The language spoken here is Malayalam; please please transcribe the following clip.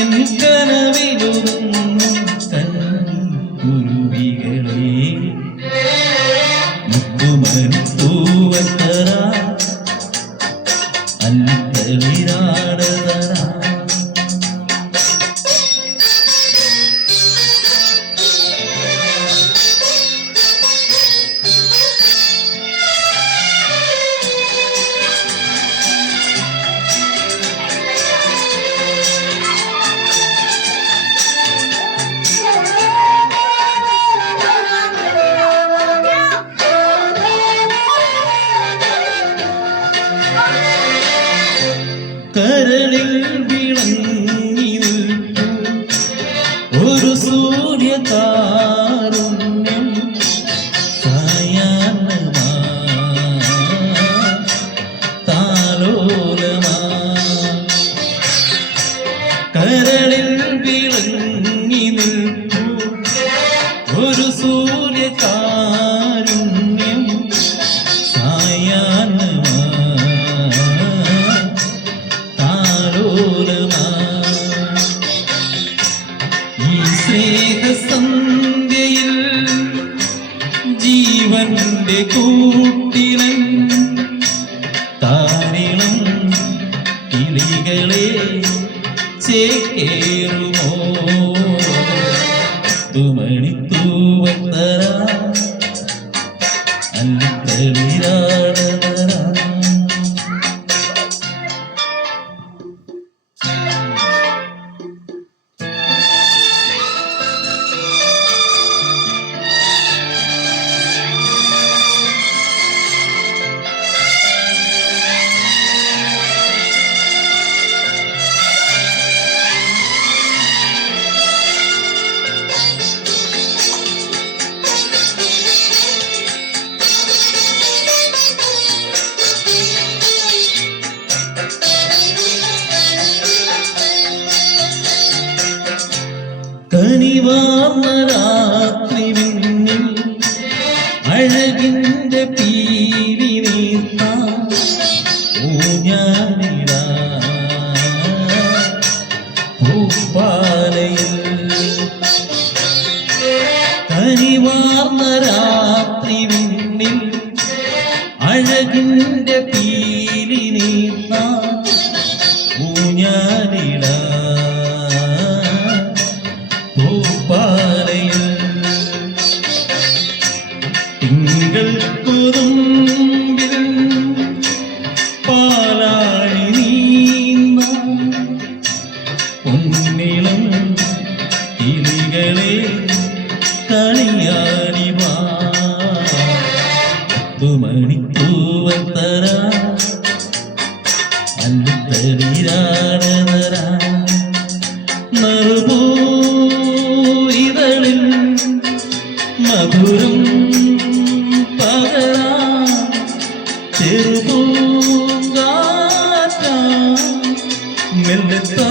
എൻ കനവിലൊന്നും കുരുവികളെ മുത്തുമണിത്തൂവത്തറ അല്ലിത്തളിരാടതറ കരളിൽ വിളങ്ങി നിൽക്കും ഒരു സൂര്യകാരുണ്യം സായാഹ്നമാ താലോലമാ കരളിൽ വിളങ്ങി നിൽക്കും ഒരു സൂര്യകാരുണ്യം സായാഹ്നമാ ഈ സ്നേഹസന്ധ്യയിൽ ജീവന്റെ കൂട്ടിലൻ താരിളം കിളികളെ ചേക്കേറുമോ തുമണിത്തൂവത്തറ അല്ലിത്തളിരാടതറ കനിവാർന്ന രാത്രി വിണ്ണിൽ അഴകിന്റെ പീലി നീർത്താൻ ഊഞ്ഞാലിടാ ഭൂപാലയിൽ കനിവാർന്ന രാത്രി വിണ്ണിൽ അഴകിന്റെ പീലി നീർത്താൻ ഊഞ്ഞാലിടാ ഭൂപാലയിൽ തിങ്കൾ കുറുമ്പിൽ പാലാഴി നീന്ന പൊന്നിളം കിളികളെ കളിയാടിവാ തുമണിത്തൂവത്തറ അല്ലിത്തളിരാടതറ നറുപൂ മധുരം പകരാ ചെറുപൂങ്കാറ്റ മെല്ലത്താ